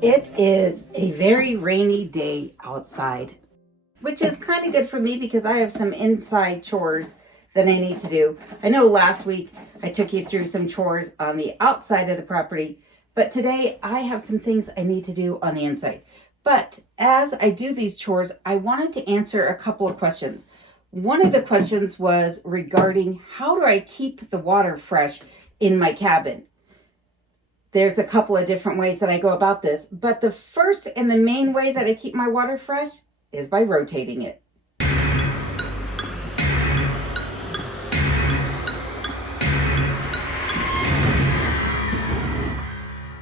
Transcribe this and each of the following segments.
It is a very rainy day outside, which is kind of good for me because I have some inside chores that I need to do. I know last week I took you through some chores on the outside of the property, but today I have some things I need to do on the inside. But as I do these chores, I wanted to answer a couple of questions. One of the questions was regarding how do I keep the water fresh in my cabin? There's a couple of different ways that I go about this, but the first and the main way that I keep my water fresh is by rotating it.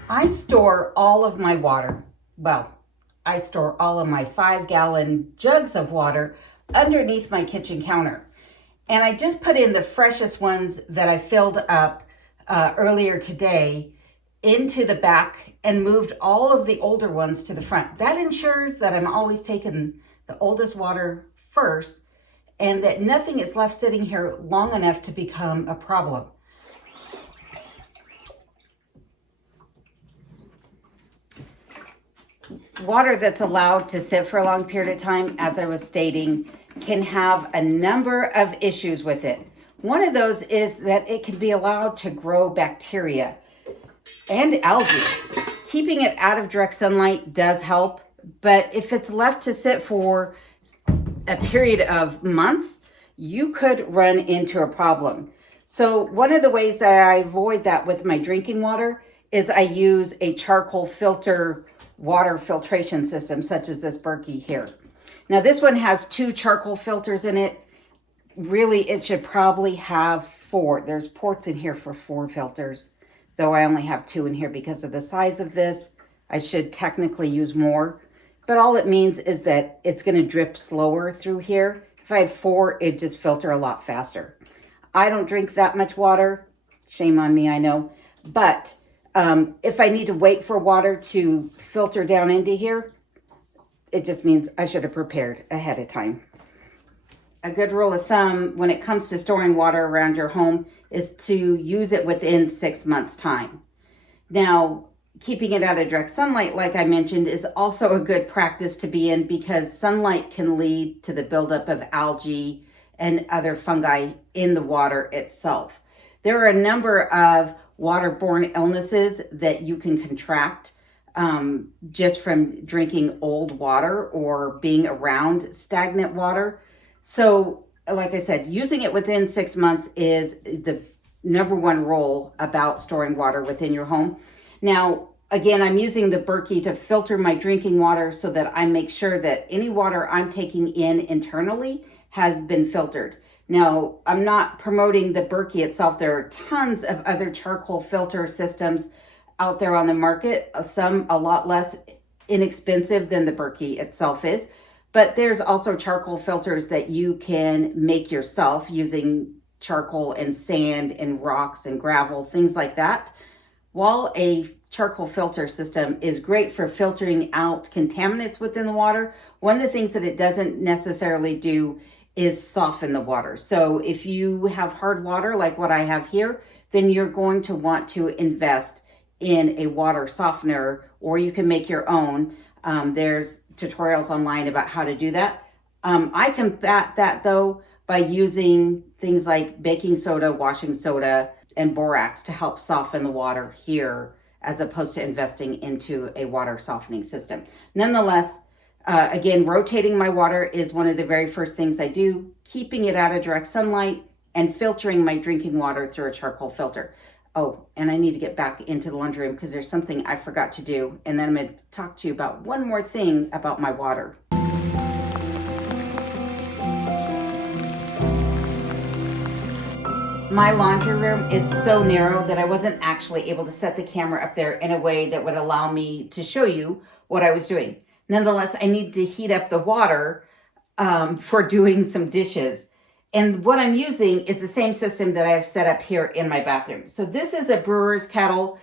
I store all of my water, I store all of my 5-gallon jugs of water underneath my kitchen counter. And I just put in the freshest ones that I filled up earlier today into the back and moved all of the older ones to the front. That ensures that I'm always taking the oldest water first and that nothing is left sitting here long enough to become a problem. Water that's allowed to sit for a long period of time, as I was stating, can have a number of issues with it. One of those is that it can be allowed to grow bacteria and algae. Keeping it out of direct sunlight does help, but if it's left to sit for a period of months, you could run into a problem. So one of the ways that I avoid that with my drinking water is I use a charcoal filter water filtration system, such as this Berkey here. Now this one has 2 charcoal filters in it. Really, it should probably have 4. There's ports in here for 4 filters, though I only have 2 in here because of the size of this. I should technically use more, but all it means is that it's going to drip slower through here. If I had 4, it'd just filter a lot faster. I don't drink that much water. Shame on me, I know. But if I need to wait for water to filter down into here, it just means I should have prepared ahead of time. A good rule of thumb when it comes to storing water around your home is to use it within 6 months' time. Now, keeping it out of direct sunlight, like I mentioned, is also a good practice to be in because sunlight can lead to the buildup of algae and other fungi in the water itself. There are a number of waterborne illnesses that you can contract just from drinking old water or being around stagnant water. So, like I said, using it within 6 months is the number one rule about storing water within your home. Now, again, I'm using the Berkey to filter my drinking water so that I make sure that any water I'm taking in internally has been filtered. Now, I'm not promoting the Berkey itself. There are tons of other charcoal filter systems out there on the market, some a lot less inexpensive than the Berkey itself is. But there's also charcoal filters that you can make yourself using charcoal and sand and rocks and gravel, things like that. While a charcoal filter system is great for filtering out contaminants within the water, one of the things that it doesn't necessarily do is soften the water. So if you have hard water like what I have here, then you're going to want to invest in a water softener, or you can make your own. There's tutorials online about how to do that. I combat that though by using things like baking soda, washing soda, and borax to help soften the water here, as opposed to investing into a water softening system. Nonetheless, again, rotating my water is one of the very first things I do, keeping it out of direct sunlight and filtering my drinking water through a charcoal filter. Oh, and I need to get back into the laundry room because there's something I forgot to do. And then I'm going to talk to you about one more thing about my water. My laundry room is so narrow that I wasn't actually able to set the camera up there in a way that would allow me to show you what I was doing. Nonetheless, I need to heat up the water for doing some dishes. And what I'm using is the same system that I have set up here in my bathroom. So this is a brewer's kettle.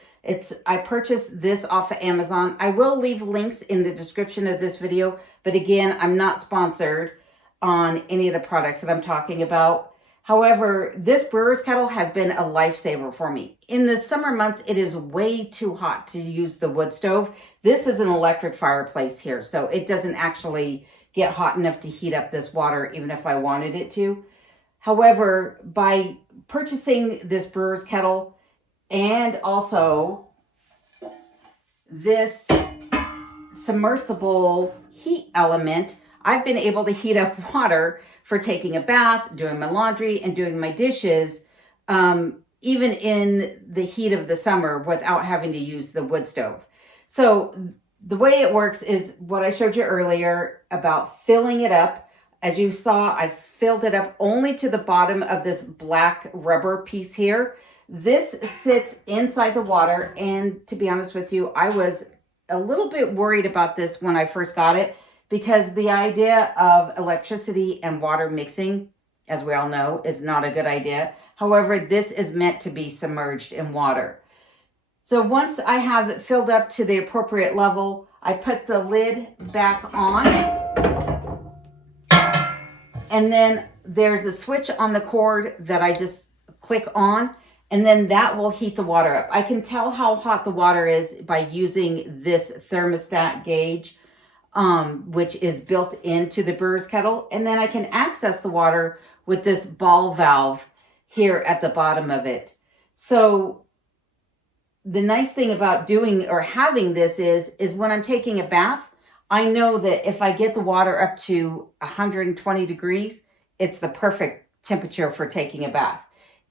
I purchased this off of Amazon. I will leave links in the description of this video, but again, I'm not sponsored on any of the products that I'm talking about. However, this brewer's kettle has been a lifesaver for me. In the summer months, it is way too hot to use the wood stove. This is an electric fireplace here, so it doesn't actually get hot enough to heat up this water, even if I wanted it to. However, by purchasing this brewer's kettle and also this submersible heat element, I've been able to heat up water for taking a bath, doing my laundry, and doing my dishes, even in the heat of the summer without having to use the wood stove. So the way it works is what I showed you earlier about filling it up. As you saw, I filled it up only to the bottom of this black rubber piece here. This sits inside the water, and to be honest with you, I was a little bit worried about this when I first got it, because the idea of electricity and water mixing, as we all know, is not a good idea. However, this is meant to be submerged in water. So once I have it filled up to the appropriate level, I put the lid back on. And then there's a switch on the cord that I just click on, and then that will heat the water up. I can tell how hot the water is by using this thermostat gauge, which is built into the brewer's kettle. And then I can access the water with this ball valve here at the bottom of it. So the nice thing about doing or having this is when I'm taking a bath, I know that if I get the water up to 120 degrees, it's the perfect temperature for taking a bath.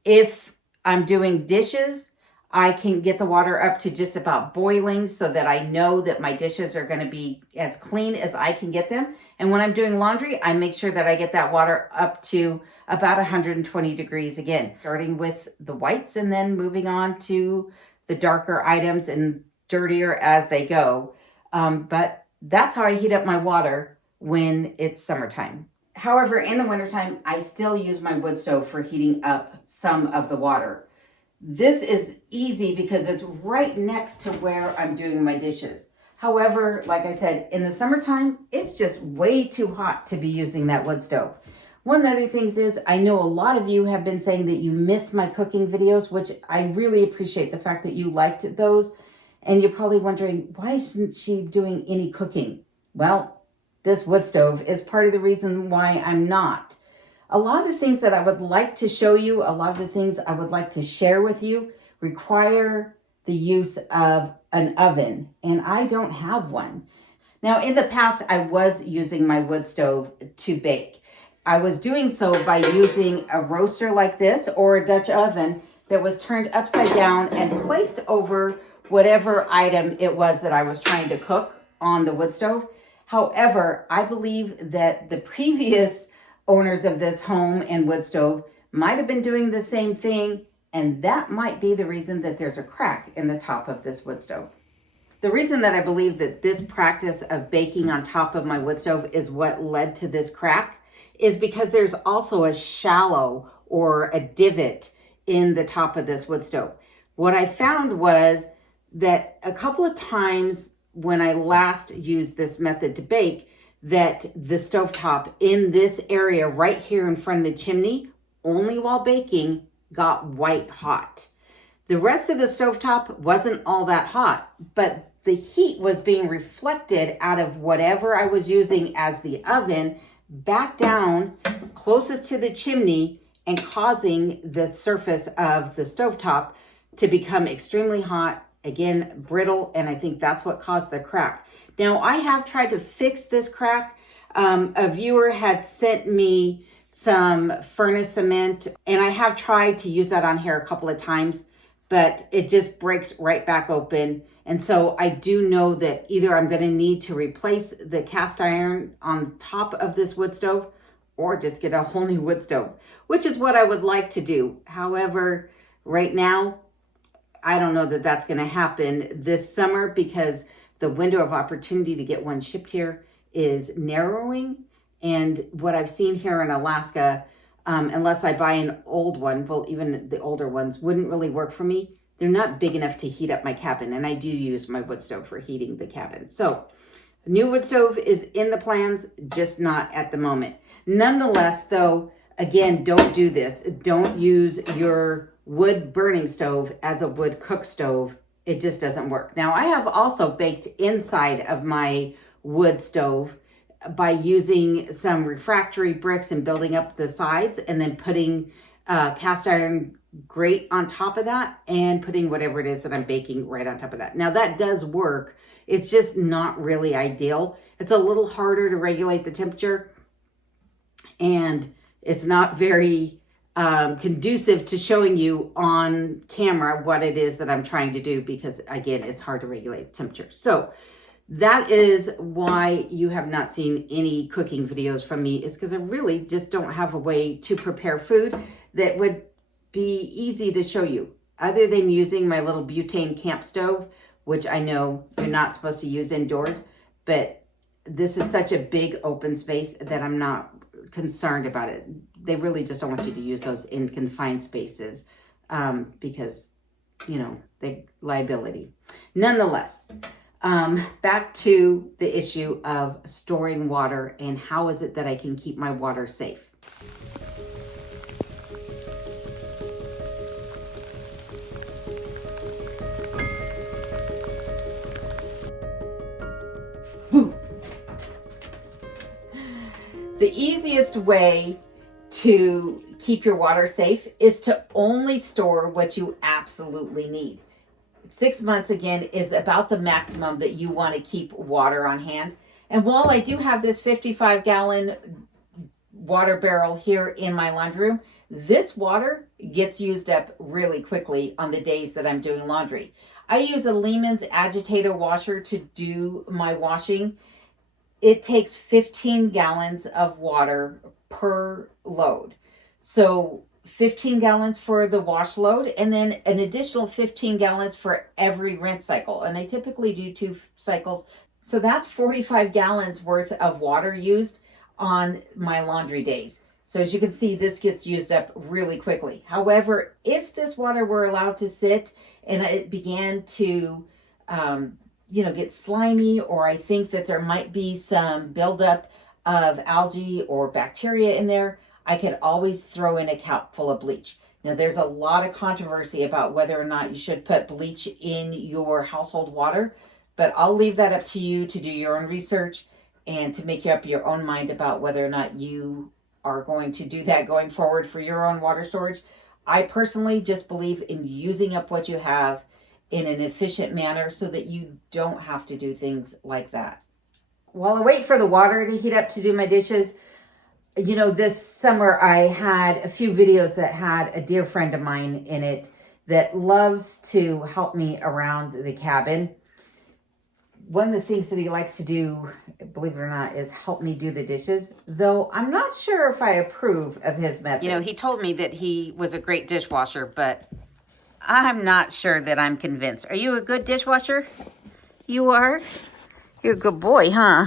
If I'm doing dishes, I can get the water up to just about boiling so that I know that my dishes are going to be as clean as I can get them. And when I'm doing laundry, I make sure that I get that water up to about 120 degrees again, starting with the whites and then moving on to the darker items and dirtier as they go. But that's how I heat up my water when it's summertime. However, in the wintertime, I still use my wood stove for heating up some of the water. This is easy because it's right next to where I'm doing my dishes. However, like I said, in the summertime, it's just way too hot to be using that wood stove. One of the other things is, I know a lot of you have been saying that you miss my cooking videos, which I really appreciate the fact that you liked those. And you're probably wondering, why isn't she doing any cooking? Well, this wood stove is part of the reason why I'm not. A lot of the things that I would like to show you, a lot of the things I would like to share with you require the use of an oven, and I don't have one. Now, in the past, I was using my wood stove to bake. I was doing so by using a roaster like this or a Dutch oven that was turned upside down and placed over whatever item it was that I was trying to cook on the wood stove. However, I believe that the previous owners of this home and wood stove might have been doing the same thing, and that might be the reason that there's a crack in the top of this wood stove. The reason that I believe that this practice of baking on top of my wood stove is what led to this crack is because there's also a shallow or a divot in the top of this wood stove. What I found was that a couple of times when I last used this method to bake, that the stovetop in this area right here in front of the chimney, only while baking, got white hot. The rest of the stovetop wasn't all that hot, but the heat was being reflected out of whatever I was using as the oven back down closest to the chimney and causing the surface of the stovetop to become extremely hot, again, brittle, and I think that's what caused the crack. Now, I have tried to fix this crack. A viewer had sent me some furnace cement, and I have tried to use that on here a couple of times, but it just breaks right back open. And so I do know that either I'm going to need to replace the cast iron on top of this wood stove or just get a whole new wood stove, which is what I would like to do. However, right now, I don't know that that's going to happen this summer because the window of opportunity to get one shipped here is narrowing. And what I've seen here in Alaska, unless I buy an old one, well, even the older ones wouldn't really work for me. They're not big enough to heat up my cabin, and I do use my wood stove for heating the cabin. So, new wood stove is in the plans, just not at the moment. Nonetheless, though, again, don't do this. Don't use your wood burning stove as a wood cook stove. It just doesn't work. Now, I have also baked inside of my wood stove by using some refractory bricks and building up the sides and then putting cast iron grate on top of that and putting whatever it is that I'm baking right on top of that. Now that does work. It's just not really ideal. It's a little harder to regulate the temperature and it's not very conducive to showing you on camera what it is that I'm trying to do because again, it's hard to regulate temperature. So that is why you have not seen any cooking videos from me, is because I really just don't have a way to prepare food that would be easy to show you other than using my little butane camp stove, which I know you're not supposed to use indoors, but this is such a big open space that I'm not concerned about it. They really just don't want you to use those in confined spaces because, you know, the liability. Nonetheless, back to the issue of storing water and how is it that I can keep my water safe. The easiest way to keep your water safe is to only store what you absolutely need. 6 months, again, is about the maximum that you want to keep water on hand. And while I do have this 55-gallon water barrel here in my laundry room, this water gets used up really quickly on the days that I'm doing laundry. I use a Lehman's agitator washer to do my washing. It takes 15 gallons of water per load. So 15 gallons for the wash load and then an additional 15 gallons for every rinse cycle. And I typically do 2 cycles. So that's 45 gallons worth of water used on my laundry days. So as you can see, this gets used up really quickly. However, if this water were allowed to sit and it began to, get slimy, or I think that there might be some buildup of algae or bacteria in there, I could always throw in a cup full of bleach. Now, there's a lot of controversy about whether or not you should put bleach in your household water, but I'll leave that up to you to do your own research and to make up your own mind about whether or not you are going to do that going forward for your own water storage. I personally just believe in using up what you have in an efficient manner so that you don't have to do things like that. While I wait for the water to heat up to do my dishes, this summer I had a few videos that had a dear friend of mine in it that loves to help me around the cabin. One of the things that he likes to do, believe it or not, is help me do the dishes, though I'm not sure if I approve of his methods. He told me that he was a great dishwasher, but I'm not sure that I'm convinced. Are you a good dishwasher? You are? You're a good boy, huh?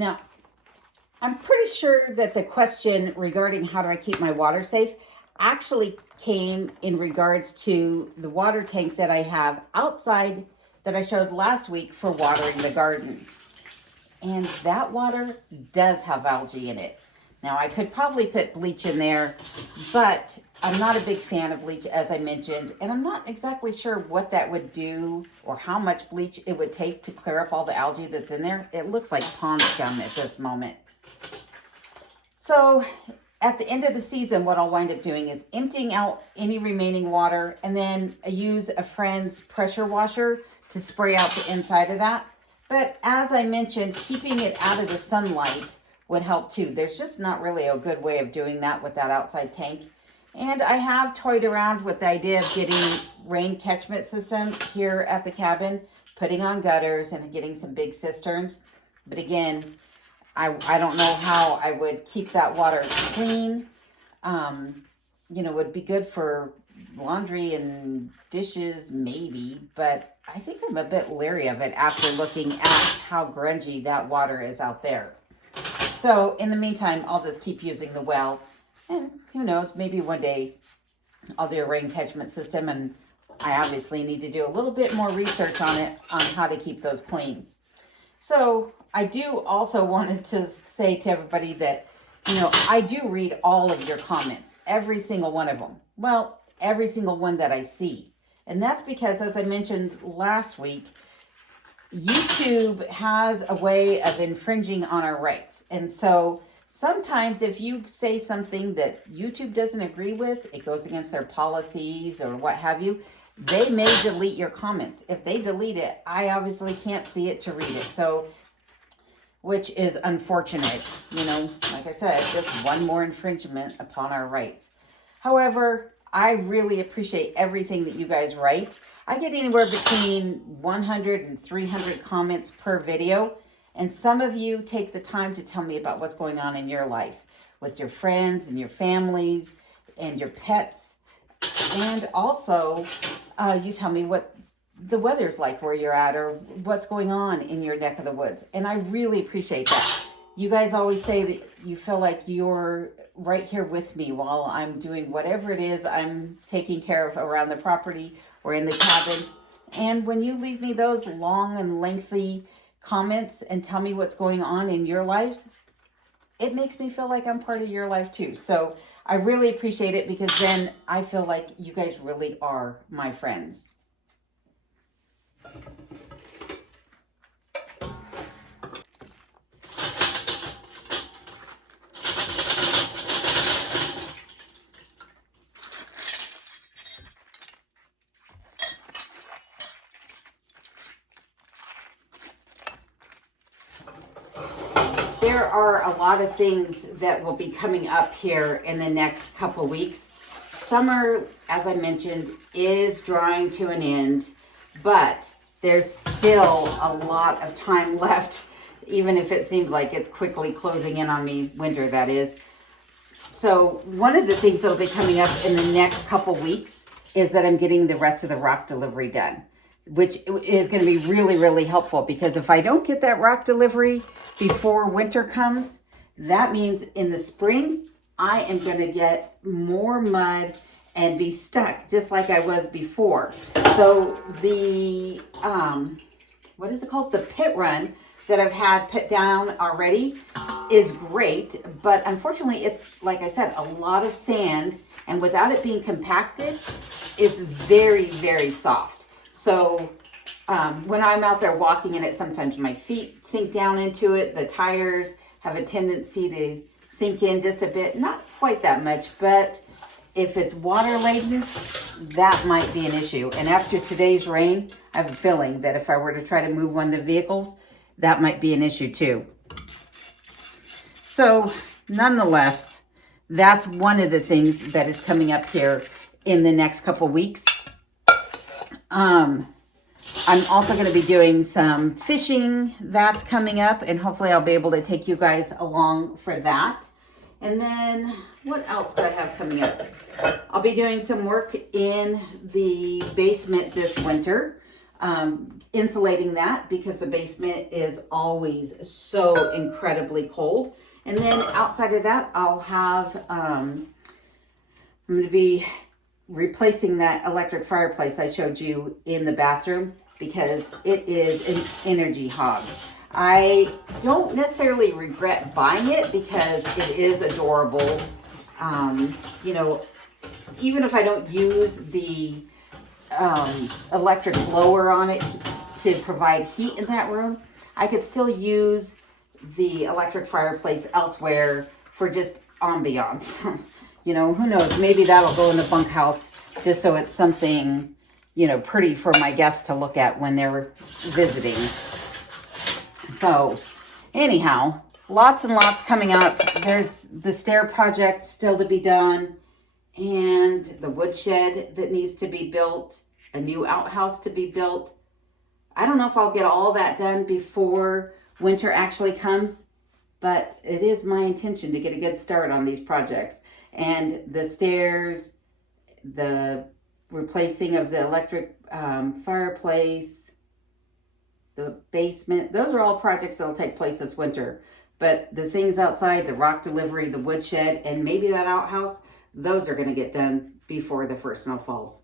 Now, I'm pretty sure that the question regarding how do I keep my water safe actually came in regards to the water tank that I have outside that I showed last week for watering the garden. And that water does have algae in it. Now, I could probably put bleach in there, but I'm not a big fan of bleach, as I mentioned, and I'm not exactly sure what that would do or how much bleach it would take to clear up all the algae that's in there. It looks like pond scum at this moment. So at the end of the season, what I'll wind up doing is emptying out any remaining water, and then I use a friend's pressure washer to spray out the inside of that. But as I mentioned, keeping it out of the sunlight would help too. There's just not really a good way of doing that with that outside tank. And I have toyed around with the idea of getting rain catchment system here at the cabin, putting on gutters and getting some big cisterns. But again, I don't know how I would keep that water clean. Would be good for laundry and dishes maybe, but I think I'm a bit leery of it after looking at how grungy that water is out there. So in the meantime, I'll just keep using the well, and who knows, maybe one day I'll do a rain catchment system, and I obviously need to do a little bit more research on it, on how to keep those clean. So I do also wanted to say to everybody that, I do read all of your comments, every single one of them. Well, every single one that I see. And that's because, as I mentioned last week, YouTube has a way of infringing on our rights. And so sometimes if you say something that YouTube doesn't agree with, it goes against their policies or what have you, they may delete your comments. If they delete it, I obviously can't see it to read it. So, which is unfortunate, like I said, just one more infringement upon our rights. However, I really appreciate everything that you guys write. I get anywhere between 100 and 300 comments per video. And some of you take the time to tell me about what's going on in your life with your friends and your families and your pets. And also, you tell me what the weather's like where you're at or what's going on in your neck of the woods. And I really appreciate that. You guys always say that you feel like you're right here with me while I'm doing whatever it is I'm taking care of around the property or in the cabin. And when you leave me those long and lengthy comments and tell me what's going on in your lives, it makes me feel like I'm part of your life too. So I really appreciate it, because then I feel like you guys really are my friends. There are a lot of things that will be coming up here in the next couple weeks. Summer, as I mentioned, is drawing to an end, but there's still a lot of time left, even if it seems like it's quickly closing in on me, winter that is. So one of the things that'll be coming up in the next couple weeks is that I'm getting the rest of the rock delivery done, which is going to be really, really helpful, because if I don't get that rock delivery before winter comes, that means in the spring, I am going to get more mud and be stuck just like I was before. So the, what is it called? The pit run that I've had put down already is great, but unfortunately it's, like I said, a lot of sand, and without it being compacted, it's very, very soft. So when I'm out there walking in it, sometimes my feet sink down into it. The tires have a tendency to sink in just a bit, not quite that much, but if it's water laden, that might be an issue. And after today's rain, I have a feeling that if I were to try to move one of the vehicles, that might be an issue too. So nonetheless, that's one of the things that is coming up here in the next couple weeks. I'm also going to be doing some fishing that's coming up, and hopefully I'll be able to take you guys along for that. And then what else do I have coming up? I'll be doing some work in the basement this winter. insulating that because the basement is always so incredibly cold. And then outside of that, I'll have, I'm going to be replacing that electric fireplace I showed you in the bathroom because it is an energy hog. I don't necessarily regret buying it because it is adorable. You know, even if I don't use the electric blower on it to provide heat in that room, I could still use the electric fireplace elsewhere for just ambiance. You know, who knows, maybe that'll go in the bunkhouse just so it's something, you know, pretty for my guests to look at when they're visiting. So anyhow, lots and lots coming up. There's the stair project still to be done, and the woodshed that needs to be built, a new outhouse to be built. I don't know if I'll get all that done before winter actually comes, but it is my intention to get a good start on these projects. And the stairs, the replacing of the electric fireplace, the basement, those are all projects that will take place this winter. But the things outside, the rock delivery, the woodshed, and maybe that outhouse, those are going to get done before the first snow falls.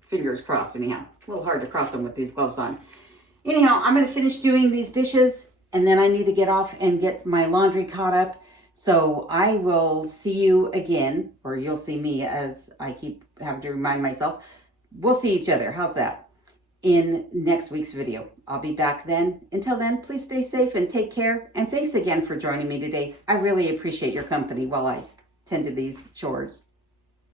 Fingers crossed anyhow. A little hard to cross them with these gloves on. Anyhow, I'm going to finish doing these dishes, and then I need to get off and get my laundry caught up. So I will see you again, or you'll see me as I keep having to remind myself. We'll see each other. How's that? In next week's video. I'll be back then. Until then, please stay safe and take care. And thanks again for joining me today. I really appreciate your company while I tend to these chores.